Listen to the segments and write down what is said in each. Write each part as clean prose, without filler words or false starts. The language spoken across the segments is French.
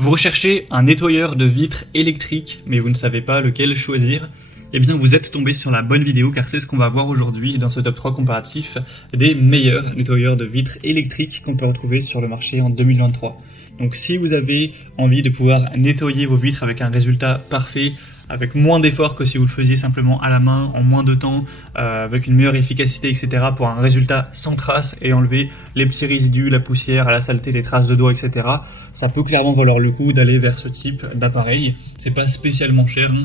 Vous recherchez un nettoyeur de vitres électrique, mais vous ne savez pas lequel choisir? Eh bien, vous êtes tombé sur la bonne vidéo, car c'est ce qu'on va voir aujourd'hui dans ce top 3 comparatif des meilleurs nettoyeurs de vitres électriques qu'on peut retrouver sur le marché en 2023. Donc si vous avez envie de pouvoir nettoyer vos vitres avec un résultat parfait, avec moins d'efforts que si vous le faisiez simplement à la main, en moins de temps, avec une meilleure efficacité, etc., pour un résultat sans traces et enlever les petits résidus, la poussière, la saleté, les traces de doigts, etc., ça peut clairement valoir le coup d'aller vers ce type d'appareil. C'est pas spécialement cher, hein.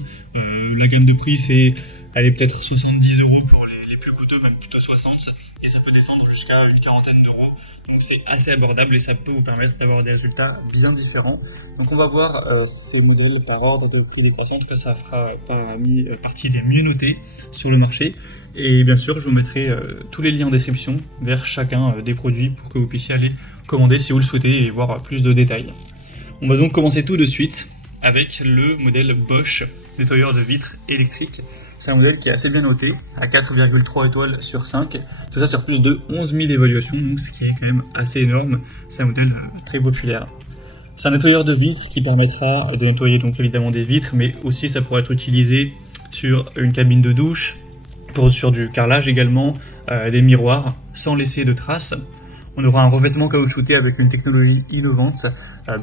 La gamme de prix, c'est peut-être 70 € pour les plus coûteux, même plutôt 60, et ça peut descendre jusqu'à une quarantaine d'euros. Donc c'est assez abordable et ça peut vous permettre d'avoir des résultats bien différents. Donc on va voir ces modèles par ordre de prix décroissant, en tout cas ça fera partie des mieux notés sur le marché. Et bien sûr je vous mettrai tous les liens en description vers chacun des produits pour que vous puissiez aller commander si vous le souhaitez et voir plus de détails. On va donc commencer tout de suite avec le modèle Bosch nettoyeur de vitres électrique. C'est un modèle qui est assez bien noté, à 4,3 étoiles sur 5, tout ça sur plus de 11 000 évaluations, donc ce qui est quand même assez énorme. C'est un modèle très populaire. C'est un nettoyeur de vitres qui permettra de nettoyer donc évidemment des vitres, mais aussi ça pourra être utilisé sur une cabine de douche, sur du carrelage également, des miroirs, sans laisser de traces. On aura un revêtement caoutchouté avec une technologie innovante,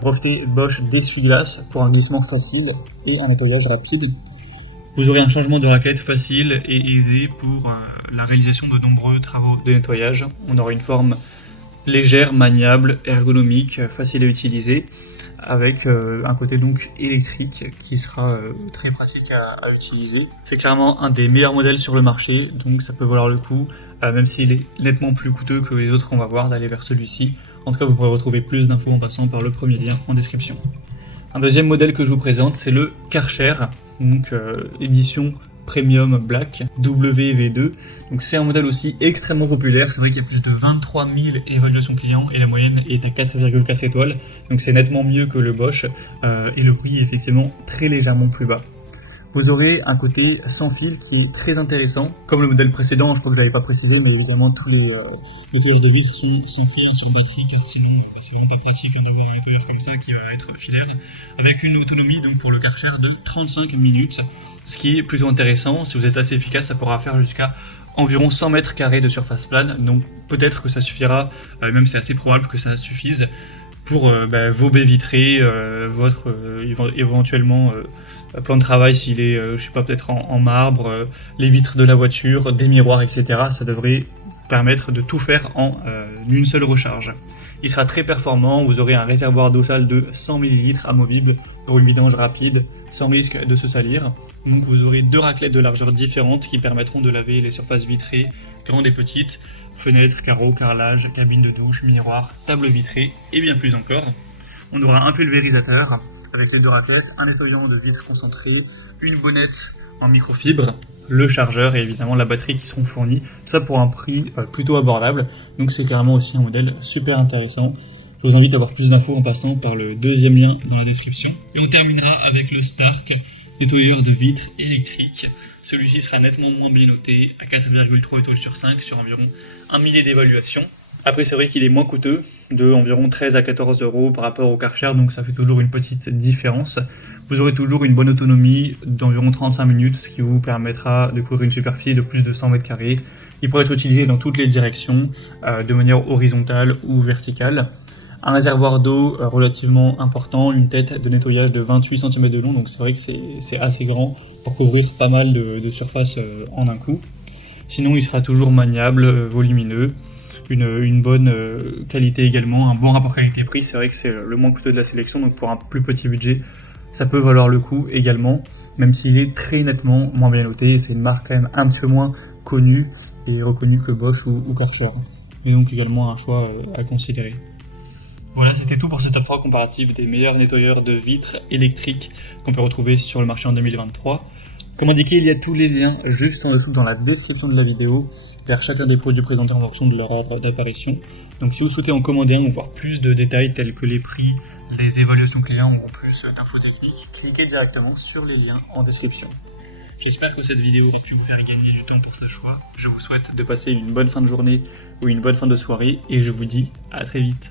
breveté Bosch d'essuie-glace pour un glissement facile et un nettoyage rapide. Vous aurez un changement de raquette facile et aisé pour la réalisation de nombreux travaux de nettoyage. On aura une forme légère, maniable, ergonomique, facile à utiliser, avec un côté donc électrique qui sera très pratique à utiliser. C'est clairement un des meilleurs modèles sur le marché, donc ça peut valoir le coup, même s'il est nettement plus coûteux que les autres qu'on va voir, d'aller vers celui-ci. En tout cas, vous pourrez retrouver plus d'infos en passant par le premier lien en description. Un deuxième modèle que je vous présente, c'est le Karcher, donc édition Premium Black WV2. Donc c'est un modèle aussi extrêmement populaire. C'est vrai qu'il y a plus de 23 000 évaluations clients et la moyenne est à 4,4 étoiles. Donc c'est nettement mieux que le Bosch et le prix est effectivement très légèrement plus bas. Vous aurez un côté sans fil qui est très intéressant, comme le modèle précédent, je crois que je l'avais pas précisé, mais évidemment tous les nettoyages de vitres sont faits sur batterie, car sinon c'est vraiment pas pratique d'avoir un nettoyage comme ça qui va être filaire, avec une autonomie donc pour le Karcher de 35 minutes, ce qui est plutôt intéressant. Si vous êtes assez efficace, ça pourra faire jusqu'à environ 100 mètres carrés de surface plane, donc peut-être que ça suffira, même c'est assez probable que ça suffise pour vos baies vitrées, votre éventuellement plan de travail s'il est, je sais pas, peut-être en marbre, les vitres de la voiture, des miroirs, etc. Ça devrait permettre de tout faire en une seule recharge. Il sera très performant, vous aurez un réservoir d'eau sale de 100 ml amovible pour une vidange rapide, sans risque de se salir. Donc vous aurez deux raclettes de largeur différentes qui permettront de laver les surfaces vitrées, grandes et petites, fenêtres, carreaux, carrelage, cabine de douche, miroir, table vitrée et bien plus encore. On aura un pulvérisateur avec les deux raclettes, un nettoyant de vitres concentré, une bonnette en microfibre, le chargeur et évidemment la batterie qui seront fournis. Tout ça pour un prix plutôt abordable. Donc c'est clairement aussi un modèle super intéressant. Je vous invite à avoir plus d'infos en passant par le deuxième lien dans la description. Et on terminera avec le Stark, nettoyeur de vitres électrique. Celui-ci sera nettement moins bien noté, à 4,3 étoiles sur 5 sur environ 1 millier d'évaluations. Après c'est vrai qu'il est moins coûteux, de environ 13 à 14 € par rapport au Karcher, donc ça fait toujours une petite différence. Vous aurez toujours une bonne autonomie d'environ 35 minutes, ce qui vous permettra de couvrir une superficie de plus de 100 mètres carrés. Il pourrait être utilisé dans toutes les directions, de manière horizontale ou verticale. Un réservoir d'eau relativement important, une tête de nettoyage de 28 cm de long, donc c'est vrai que c'est assez grand pour couvrir pas mal de surface en un coup. Sinon il sera toujours maniable, volumineux. Une bonne qualité également, un bon rapport qualité-prix, c'est vrai que c'est le moins coûteux de la sélection, donc pour un plus petit budget, ça peut valoir le coup également, même s'il est très nettement moins bien noté, c'est une marque quand même un petit peu moins connue et reconnue que Bosch ou Karcher, et donc également un choix à considérer. Voilà, c'était tout pour ce top 3 comparatif des meilleurs nettoyeurs de vitres électriques qu'on peut retrouver sur le marché en 2023. Comme indiqué, il y a tous les liens juste en dessous dans la description de la vidéo vers chacun des produits présentés en fonction de leur ordre d'apparition. Donc si vous souhaitez en commander un ou voir plus de détails tels que les prix, les évaluations clients ou plus d'infos techniques, cliquez directement sur les liens en description. J'espère que cette vidéo a pu vous faire gagner du temps pour ce choix. Je vous souhaite de passer une bonne fin de journée ou une bonne fin de soirée et je vous dis à très vite.